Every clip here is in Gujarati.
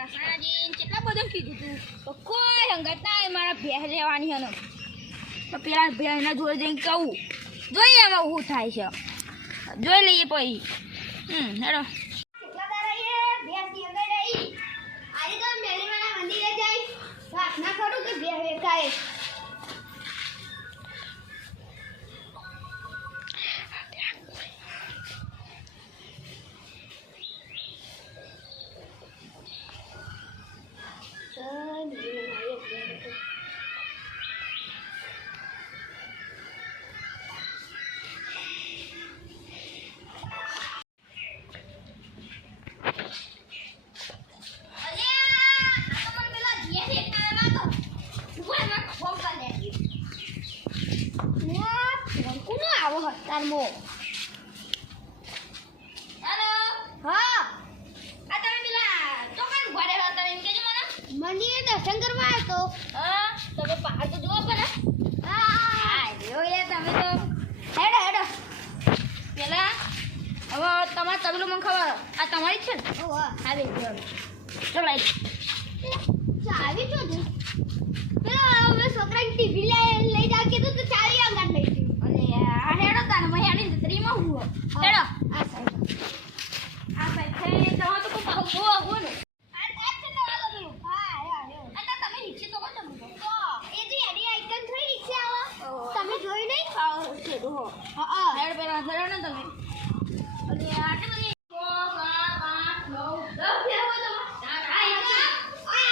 રસાણાજી કેટલા બધું કીધું તું તો કોઈ હંગત ના મારા ભેહ રહેવાની હને તો પેલા ભેહના જોડે જઈને કહું જોઈએ હવે શું થાય છે જોઈ લઈએ પછી હેડો ના કરું કે ભેહ વેચાય તારમો હેલો હા આ તમે પેલા ચોકન ઘરે હતા એમ કેજો મને મંદિરે દર્શન કરવા આવ્યો તો હા તમે પહાડ તો જોવો પડે હા જો યાર તમે તો હેડો હેડો પેલા હવે તમારે તબલું મને ખબર આ તમારી જ છે ને ઓ હા આવી ગયો ચલો ચાવી તો દે પેલો અમે છોકરાને ટીવી લઈ જાવ કીધું તો ચાવી અંગાત લઈ ગયો અને આ હેડો તાને મેં હેડી ત્રીમાં હું હેડો આ સાઈડ આ ભાઈ થઈ જવા તો કોઈ પાછો જોવો આવો ને આ સાઈડ છે તો વાલો પેલો હા યા આ તમે નીચે તો કોણ તમે તો એ જે એની આઈટમ થોડી રિક્ષા આવે તમે જોઈ નહીં છે તો હા હેડ પેલા હેડો ને તમે અને આટલી બધી 6 7 8 9 10 ફેરવો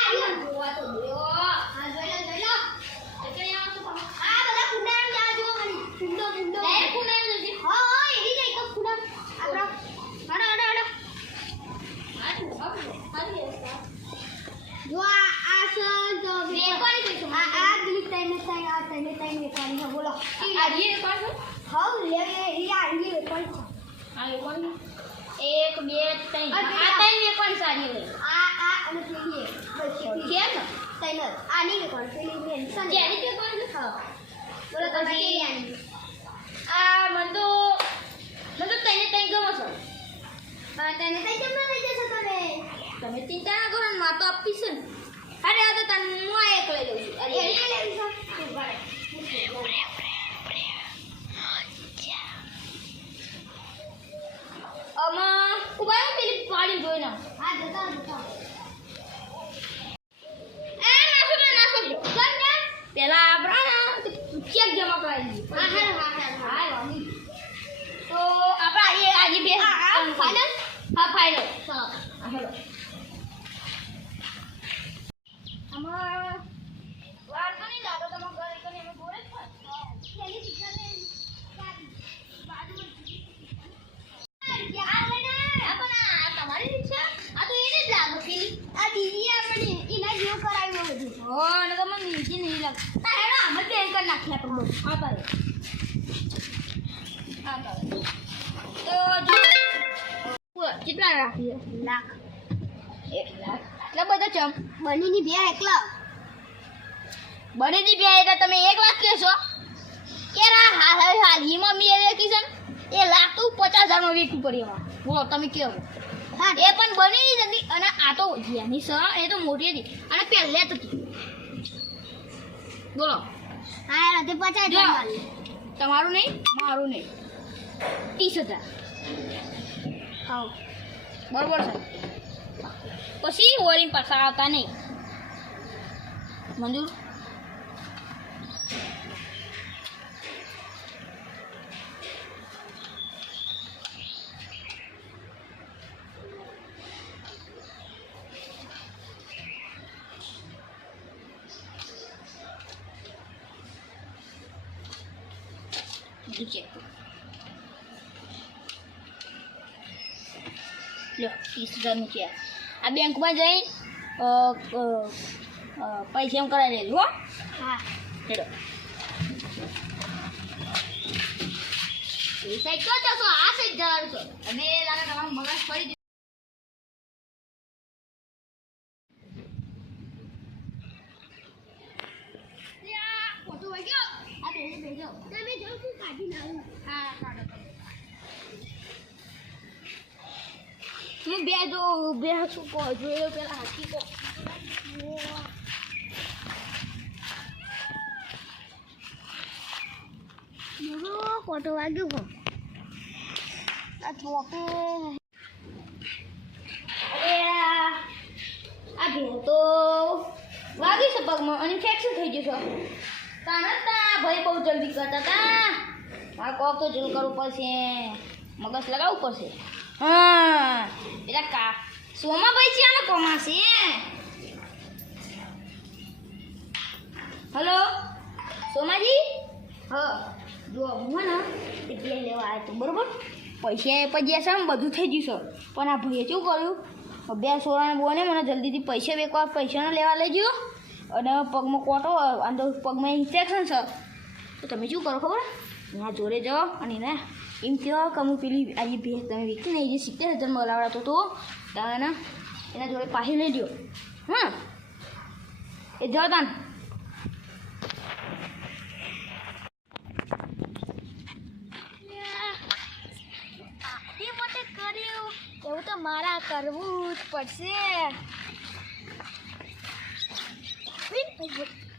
તમે જોવા તો દો હા જોઈ લો એટલે અહીંયા શું પાછું આ બધા કુંડામ જા જો મળી કુંડો ડાયરેક્ટ કુંડાઈ જશે હા એની જ એક કુંડામ આપડા હડો જો આ સન તો વેકવાની કઈ છે આ દિલીપ ટાઈમ આ તને ટાઈમ વેકવાની છે બોલો આ રીએ કોણ છે હા લે આ વેકવાની છે આ વેકવાન 1 2 3 આ ત્રણ વેકવાન સારી લે આ અને પેલી બસ કેમ તને આની વેકવાની પેલી મેન્શન જેની વેકવાન છે બોલો તમે કેવી આની આ મને તો તને તઈ ગમો છો હા તને તઈ કેમ લઈ જશો તમે ચિંતા ના કરો ને માં તો આપીશ ને અરે આ તો તને હું આ એક લઈ લઉં છું અરે એની લેવી છે ઉભા પેલી પાડી જોઈ ના હા જતા નાખો પેલા આપણા ચેક જમા કરાવી હા તો આપણા આજે બે ફાઇનલ હા ફાઇનલ ચલો હેલો આમાં વાર તો નહીં લાગો તમે ઘરે કરીને અમે જોડે જ પેલી દીકરાને તમારી રિક્ષા આ તો એને જ લાગો પેલી આ દીદી આપણે એના જેવો કરાવ્યો બધું હો ને તમને નીચે નહીં લાગ તા હેડો આમ જ બેન કરી નાખી આપણે હા તારે તો જો કેટલા રાખીએ લાખ 1 લાખ એટલે બધા ચમ બનીની બે એકલા બનેથી બે એટલે તમે 1 લાખ કહેશો કે હાલમાં મેં વેચી છે એ લાખ તો 50,000 માં વેચવું પડે એમાં બોલો તમે કેવો હા એ પણ બની નથી અને આ તો જેની સ એ તો મોટી હતી અને પહેલે જ હતી બોલો હા રાતે 50,000 જો. વાળી તમારું નહીં મારું નહીં 30,000 હા બરોબર છે પછી વળી પાછા આવતા નહીં મંજૂર ચેક લો 30,000 છે આ બેંકમાં જઈ પૈસા એમ કરાવી લેજો હો હા હેડો એ સાઈડ તો જશો આ સાઈડ જવાનું છો અને લાગે તમારું મગજ ફરી ફોટો વઈ ગયો આ બેજો તમે જો શું કાઢી નાખું હા કાઢો હું બે જો બે શું કહો જોયો પેલા હાથી કહો કોટો વાગ્યો હો આ ચોકે અરે આ ભેં તો વાગી છે પગમાં અને ઇન્ફેક્શન થઈ ગયું છે તાનતા ભાઈ બહુ જલ્દી કરતા હતા મારે કોક તો જલ કરવું પડશે મગજ લગાવવું પડશે હા પેલા કા સોમાભાઈ છે આને કમાશે હલો સોમાજી હા જો હું ને એ બે લેવા આવ્યો હતો બરોબર પૈસા પછી છે બધું થઈ ગયું છે પણ આ ભાઈએ શું કર્યું બે સોરાને બોને મને જલ્દીથી પૈસા બેકવા પૈસાને લેવા લઈ ગયો અને પગમાં કોટો અંદર પગમાં ઇન્ફેક્શન છે તો તમે શું કરો ખબર ત્યાં જોડે જાઓ અને એને એમ કહો કે હું પેલી આવી ભેંસ તમે વીકતી ને એ જે 70,000 લાવડાતો હતો ત્યારે એના જોડે પાછી લઈ લ્યો હા એ જાઓ તાન એવું તો મારા કરવું જ પડશે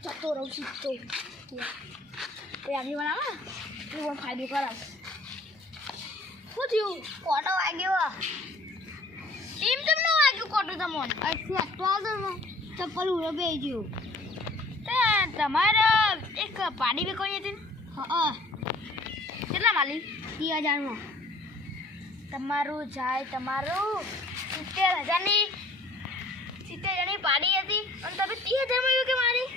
જતો રહું સીધો એ આગળ બનાવો ને એવું ફાયદો કરાવ શું થયું કોટો વાગ્યો એમ કેમ ન વાગ્યું કોટો તમને અહીંથી આટલો આગળ ચપ્પલ ઉડો બે ગયું તમારે એક પાડી વેકવાની હતી હા કેટલા માલી 30,000માં તમારું જાય તમારું 70,000ની પાડી હતી અને તમે 30,000માં આવ્યું કે મારી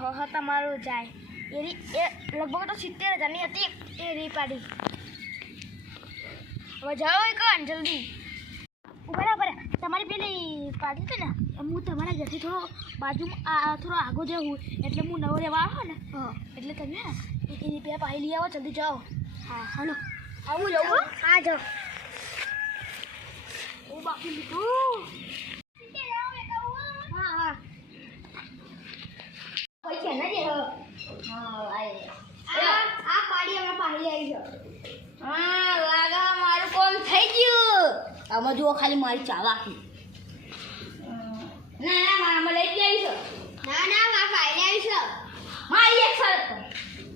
હા તમારું જાય એની એ લગભગ તો 70,000ની હતી એ રી પાડી હવે જાઓ કણ જલ્દી બરાબર તમારી પેલી પાડી હતી ને હું તમારા ઘરથી થોડો બાજુમાં થોડો આગો જાઉં એટલે હું નવો રહેવા આવો ને એટલે તમે એની બે પાડી લઈ આવો જલ્દી જાઓ હા હાલો આવું જવું હા જાઓ ઓ બાકી લીધું હા હા પૈસા ના દે આ પાડી અમે પાડી આવી છે હા લાગા મારું કામ થઈ ગયું આમાં જુઓ ખાલી મારી ચાલાકી ના ના મારામાં લઈ જ આવી છે ના ના માં પાડી આવી છે મારી એક શરત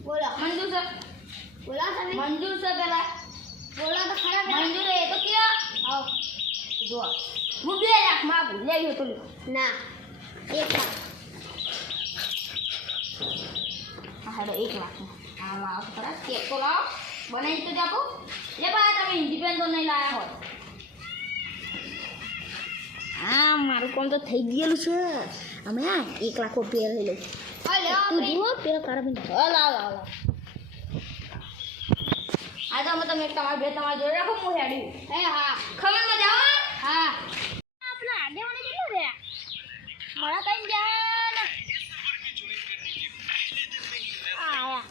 બોલો મંજૂર છે બોલો તમે મંજૂર છે પેલા બોલો તો ખરા મંજૂર એ તો કયો આવ જો હું 2 લાખ માગું લેજો તો ના એક હાડો 1 લાખ હા લાવો ખરા કેક તો લાવો બનાવી તો જાપો લે બા તમે ઇન્ડિપેન્ડન્ટ તો નહીં લાયા હોય હા મારું કામ તો થઈ ગયેલું છે અમે 1 લાખ રૂપિયા લઈ લઉં તું જુઓ પેલા કારબીન લાવ આ તો અમે તમે તમારા બે તમારા જોડે રાખો હું હેડી હે હા ખબર મજા આવે હા આપણા આગેવાને કેટલું રહ્યા મારા કઈ જાન આયા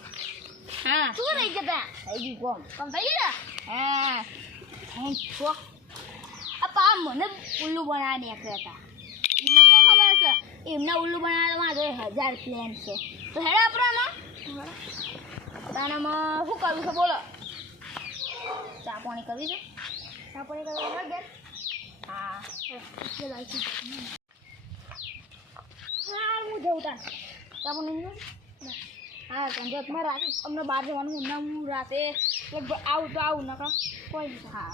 હા શું રહી જતા થઈ ગયું કોમ થઈ ગયા હા હું છો આ પા મને ઉલ્લુ બનાવી નાખ્યા હતા એમને તો ખબર છે એમના ઉલ્લુ બનાવવા જોડે 1000 પ્લેન છે તો હેડા આપણામાં તાનામાં શું કરવું છે બોલો ચા પાણી કરવી છે ચા પાણી કરવા દે હા હા હું જઉં તાર ચા પાણી હા સંજય મારે રાતે અમને બહાર જવાનું હમણાં હું રાતે લગભગ આવું તો આવું નકા કોઈ નહીં હા